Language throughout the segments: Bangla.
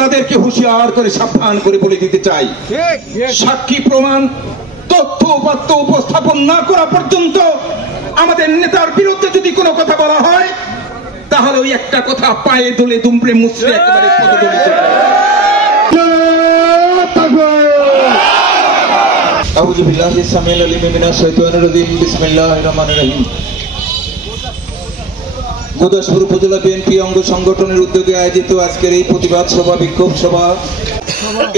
তাদেরকে হুঁশিয়ার করে সাবধান করে বলে দিতে চাই, সাক্ষী প্রমাণ তথ্য উপাত্ত উপস্থাপন না করা পর্যন্ত আমাদের নেতার বিরুদ্ধে যদি কোনো কথা বলা হয় তাহলে ওই একটা কথা পায়ে দোলে দুমড়ে মুচড়ে একেবারে পদদলিত করে। আউযু বিল্লাহি সামিল আলিম মিনাশ শাইতানির রাজিম। বিসমিল্লাহির রহমানির রহিম। গুরদাসপুর উপজেলা বিএনপি অঙ্গ সংগঠনের উদ্যোগে আয়োজিত আজকের এই প্রতিবাদ সভা, বিক্ষোভ সভা,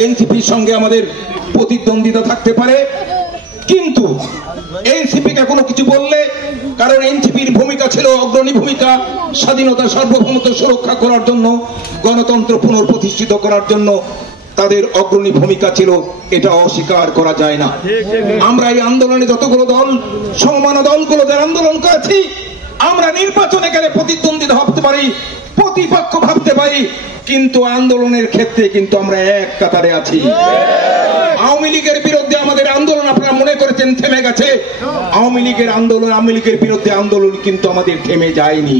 এনসিপির সঙ্গে আমাদের প্রতিদ্বন্দ্বিতা থাকতে পারে, কিন্তু এনসিপিকে কোনো কিছু বললে, কারণ এনসিপির ভূমিকা ছিল অগ্রণী ভূমিকা, স্বাধীনতা সার্বভৌমত্ব সুরক্ষা করার জন্য, গণতন্ত্র পুনঃপ্রতিষ্ঠিত করার জন্য তাদের অগ্রণী ভূমিকা ছিল, এটা অস্বীকার করা যায় না। আমরা এই আন্দোলনে যতগুলো দল, সমমান দলগুলো যারা আন্দোলন করেছি, আমরা নির্বাচনে গেলে প্রতিদ্বন্দ্বিতা ভাবতে পারি, প্রতিপক্ষ ভাবতে পারি, কিন্তু আন্দোলনের ক্ষেত্রে কিন্তু আমরা এক কাতারে আছি। আওয়ামী লীগের বিরুদ্ধে আমাদের আন্দোলন আপনারা মনে করেছেন থেমে গেছে, আওয়ামী লীগের আন্দোলন, আওয়ামী লীগের বিরুদ্ধে আন্দোলন কিন্তু আমাদের থেমে যায়নি।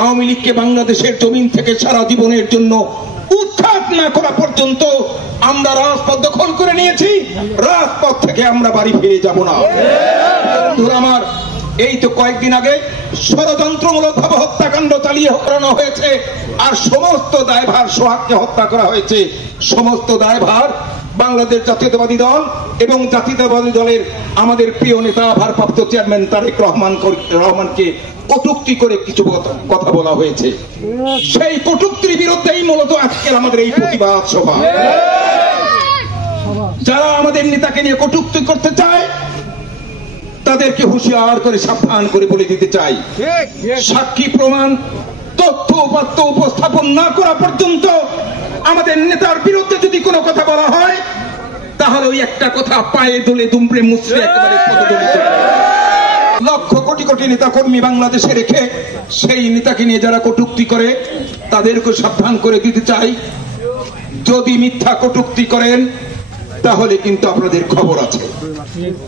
আওয়ামী লীগকে বাংলাদেশের জমিন থেকে সারা জীবনের জন্য উৎখাত না করা পর্যন্ত আমরা রাজপথ দখল করে নিয়েছি, রাজপথ থেকে আমরা বাড়ি ফিরে যাব না। আমার এই তো কয়েকদিন আগে ষড়যন্ত্রমূলক ভাবে হত্যাকাণ্ড চালিয়ে করানো হয়েছে, আর সমস্ত দায়ভার সোহাগকে হত্যা করা হয়েছে, সমস্ত দায়ভার বাংলাদেশ জাতীয়তাবাদী দল এবং জাতীয়তাবাদী দলের আমাদের প্রিয় নেতা ভারপ্রাপ্ত চেয়ারম্যান তারেক রহমানকে কটূক্তি করে কিছু কথা বলা হয়েছে। সেই কটূক্তির বিরুদ্ধেই মূলত আজকের আমাদের এই প্রতিবাদ সভা। যারা আমাদের নেতাকে নিয়ে কটূক্তি করতে চায় তাদেরকে হুঁশিয়ার করে সাবধান করে বলে দিতে চাই, সাক্ষী প্রমাণ তথ্য উপাত্ত উপস্থাপন না করা পর্যন্ত আমাদের নেতার বিরুদ্ধে যদি কোনো কথা বলা হয় তাহলে ওই একটা কথা পায়ে দোলে দুমড়ে মুচড়ে একেবারে পদদলিত করে। লক্ষ কোটি কোটি নেতা কর্মী বাংলাদেশে রেখে সেই নেতাকে নিয়ে যারা কটূক্তি করে তাদেরকে সাবধান করে দিতে চাই, যদি মিথ্যা কটূক্তি করেন তাহলে কিন্তু আপনাদের খবর আছে।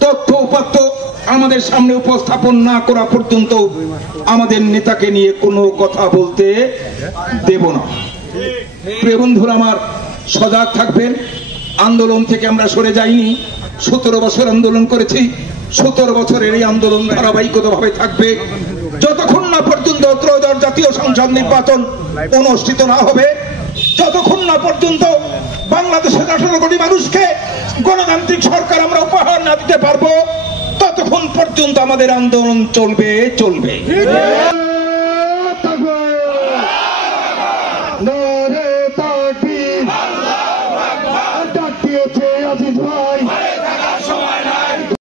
তথ্য উপাত্ত আমাদের সামনে উপস্থাপন না করা পর্যন্ত আমাদের নেতাকে নিয়ে কোনো কথা বলতে দেব না। প্রিয় বন্ধুরা আমার, সজাগ থাকবেন। আন্দোলন থেকে আমরা সরে যাইনি, 17 বছর আন্দোলন করেছি, 17 বছরের এই আন্দোলন ধারাবাহিকভাবে থাকবে যতক্ষণ না পর্যন্ত ত্রয়োদশ জাতীয় সংসদ নির্বাচন অনুষ্ঠিত না হবে, যতক্ষণ না পর্যন্ত বাংলাদেশের 18 কোটি মানুষকে গণতান্ত্রিক সরকার আমরা উপহার না দিতে পারবো, ততক্ষণ পর্যন্ত আমাদের আন্দোলন চলবে চলবে। নারে তাকবীর, ডাক দিয়েছে